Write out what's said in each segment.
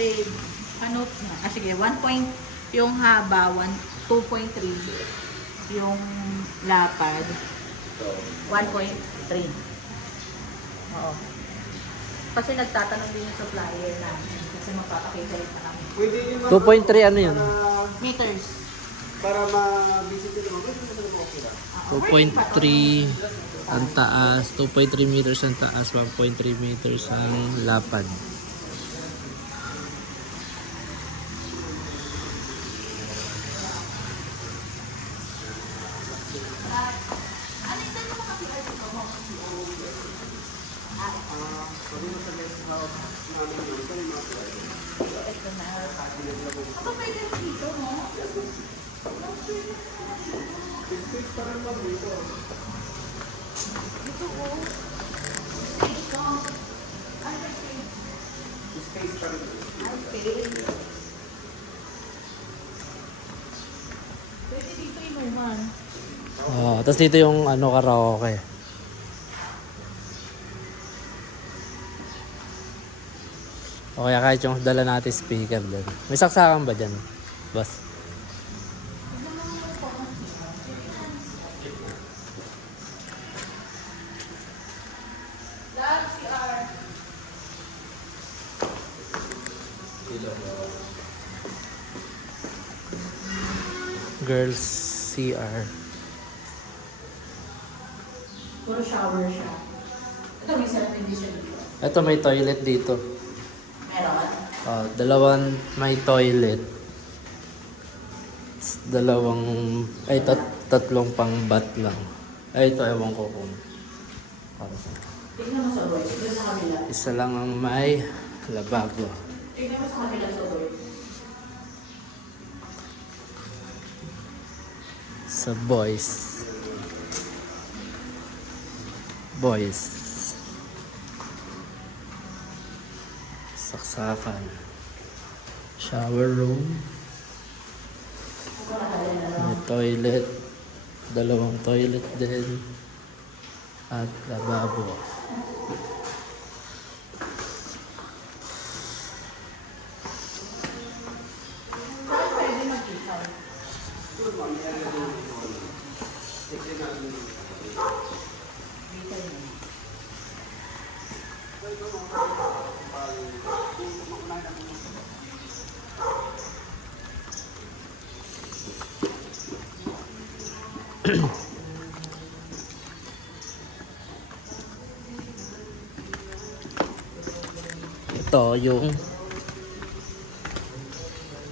Babe, ano na? Ah, sige, 1 point yung haba, 2.3 yung lapad, 1.3. Oo. Kasi nagtatanong din yung supplier namin kasi magpapakita rin na kami. Pwede yung 2.3 ano yun? Meters. Para ma-visit nyo naman. Pwede mo na sila. 2.3 ang taas, 2.3 meters ang taas, 1.3 meters ang lapad. Pwede mo sa guest house namin yun. Ito yung mga pwede. Ako pwede dito, no? Space pa rin lang dito. Ito ko. Ito. Ano Space pa rin. pwede dito inuman. Tapos dito yung ano, karaoke. O kaya kahit yung dala natin speaker din. May saksakan ba dyan, boss? Dad, CR. Girls CR. Puro shower siya. Ito may self-condition dito. Ito may toilet dito. Meron? Dalawang may toilet. Dalawang, ay tatlong pang bath lang. Ay ito ewan ko kung ano. Tingnan mo sa Royce. Doon sa kabila. Isa lang ang may lababo. Tingnan mo sa kabila sa Royce. Sa boys. Saksakan. Shower room. May toilet. Dalawang toilet din. At lababo. Saan pwede magkita? Dito yun. Ito yung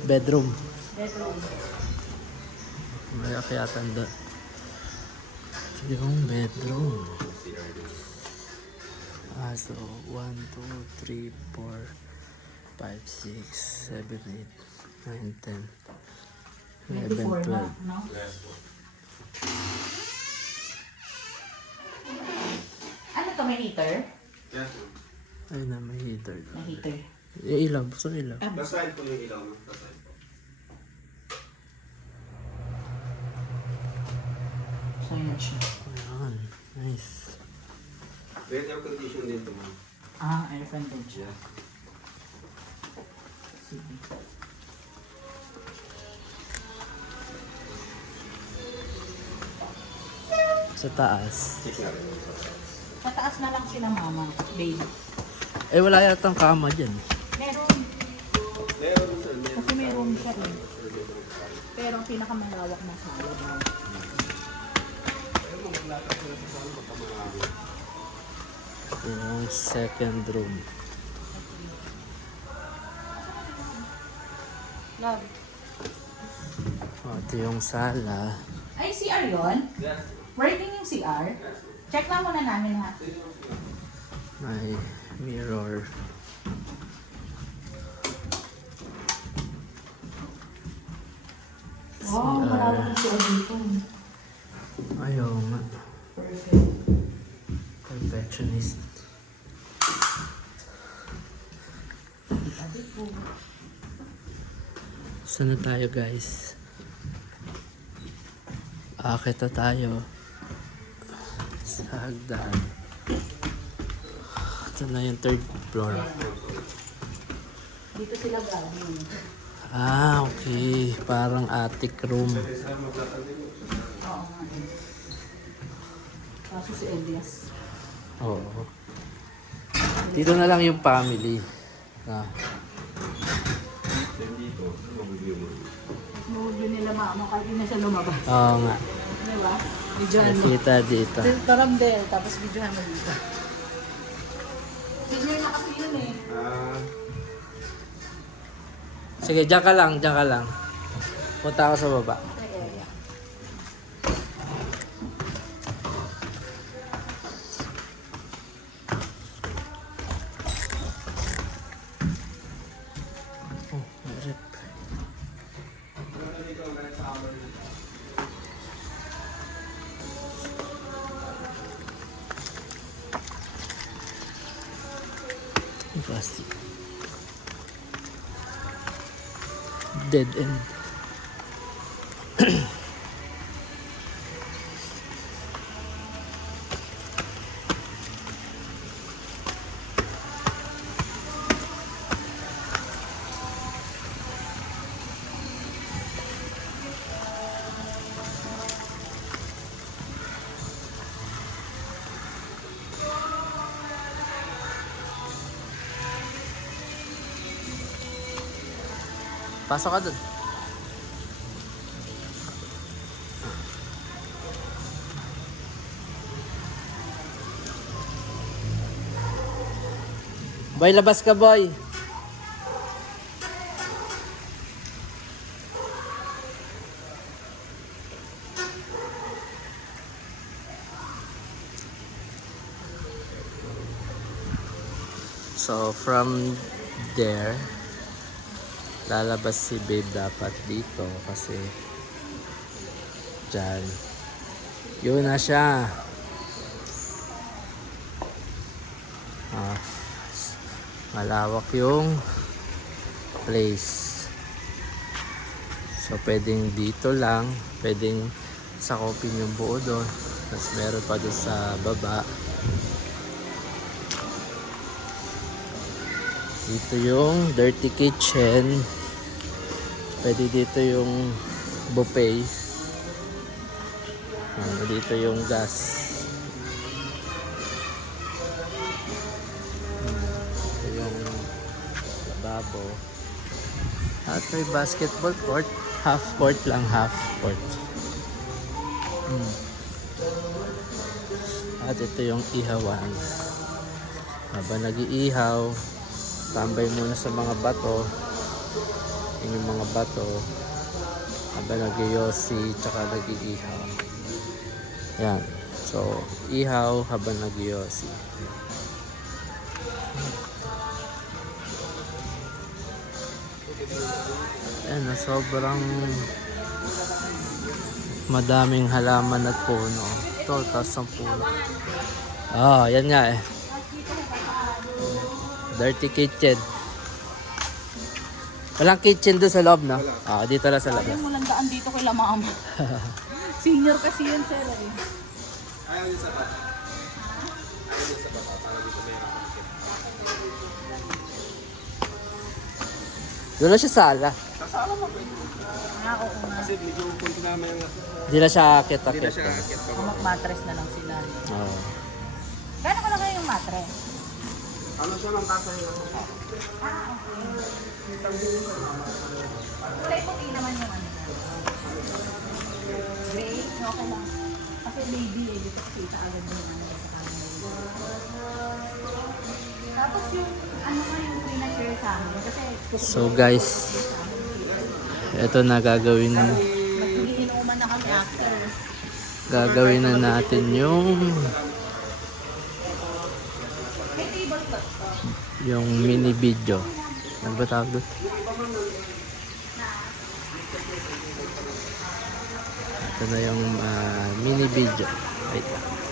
bedroom. Bedroom. May akyatan doon. Yung bedroom. So 1, 2, 3, 4, 5, 6, 7, 8, 9, 10, 11, 24 na, 12. no? Ano to, may heater? Yes. Ay na, may heater. May heater. Ilaw, buksan ilaw. Basahin po yung ilaw. Basahin po. So yun siya. Ayan, nice. May air condition din po. Ah, air conditioner. Sige. Sa taas. Pataas na lang sila mama, babe. Eh, wala yatang kama dyan. Meron. Meron sir. Meron. Kasi may room siya eh. Pero ang pinakamalawak na sala daw. Pero kung maglakad sila sa saan, baka marami. Yung second room. Love. Ito yung sala. Ay, CR yun? Yes. Working yung CR? Check lang muna namin ha. May mirror. Wow, CR. malawak yung CR dito. Ayaw nga. Perfect. Perfectionist. Ate po. Saan na tayo guys? Akit na tayo sa hagdan. Ito na yung third floor. Dito sila galing. Ah, okay. Parang attic room. Oo nga. Kaso si Elias. Oo. Dito na lang yung family. Ah. Snood yun nila mama kahit hindi na siya lumabas. Oo nga. Di ba? Videohan mo. Nakita dito. Taramdel, tapos videohan mo dito. Senior na kasi yun eh. Sige, dyan ka lang, dyan ka lang. Punta ako sa baba. Oh, rip. Plastic. Dead end. Pasok ka dun. Boy, labas ka, boy. So, from there, lalabas si babe dapat dito kasi dyan. Yun na siya. Ah, malawak yung place. So, pwedeng dito lang. Pwedeng sakopin yung buo doon. Tapos meron pa doon sa baba. Dito yung dirty kitchen. Pwede dito yung buffet. Dito yung gas. Ito yung lababo. At may basketball court. Half court lang, half court. At ito yung ihawan. Habang nag-iihaw, tambay muna sa mga bato. Yung mga bato habang nag-yosi tsaka nag-iihaw. Yan. So, ihaw habang nag-yosi. Ayan, sobrang madaming halaman at puno. Ito, taas ang puno. Yan nga eh. Dirty kitchen. Walang kitchen doon sa loob, no? Dito lang sa loob. Ayaw mo lang daan dito kay la mama. Senior kasi yun, sir eh. Ayaw niya sa bata. Ayaw niya sa bata. Para dito may nakakit. Doon lang siya sala. Kasama mo pwede. Oo nga. Kasi medyo punto naman yung... Hindi na siya Hindi akit-akit. na siya nakakit. Mattress na lang sila. Oo. Gano'n ka lang kayo yung mattress? Ano siya ng tasa yung ano? Kulay puti naman yung ano. Gray, okay lang. Kasi lady eh, dito kita agad yung ano. Tapos yung ano nga yung pinashare sa amin. Kasi So guys, ito na gagawin mag-iinuman na kami after. gagawin na natin yung May tablecloth to. mini video. Ano ba tawag doon? Ito na yung mini video. Wait lang.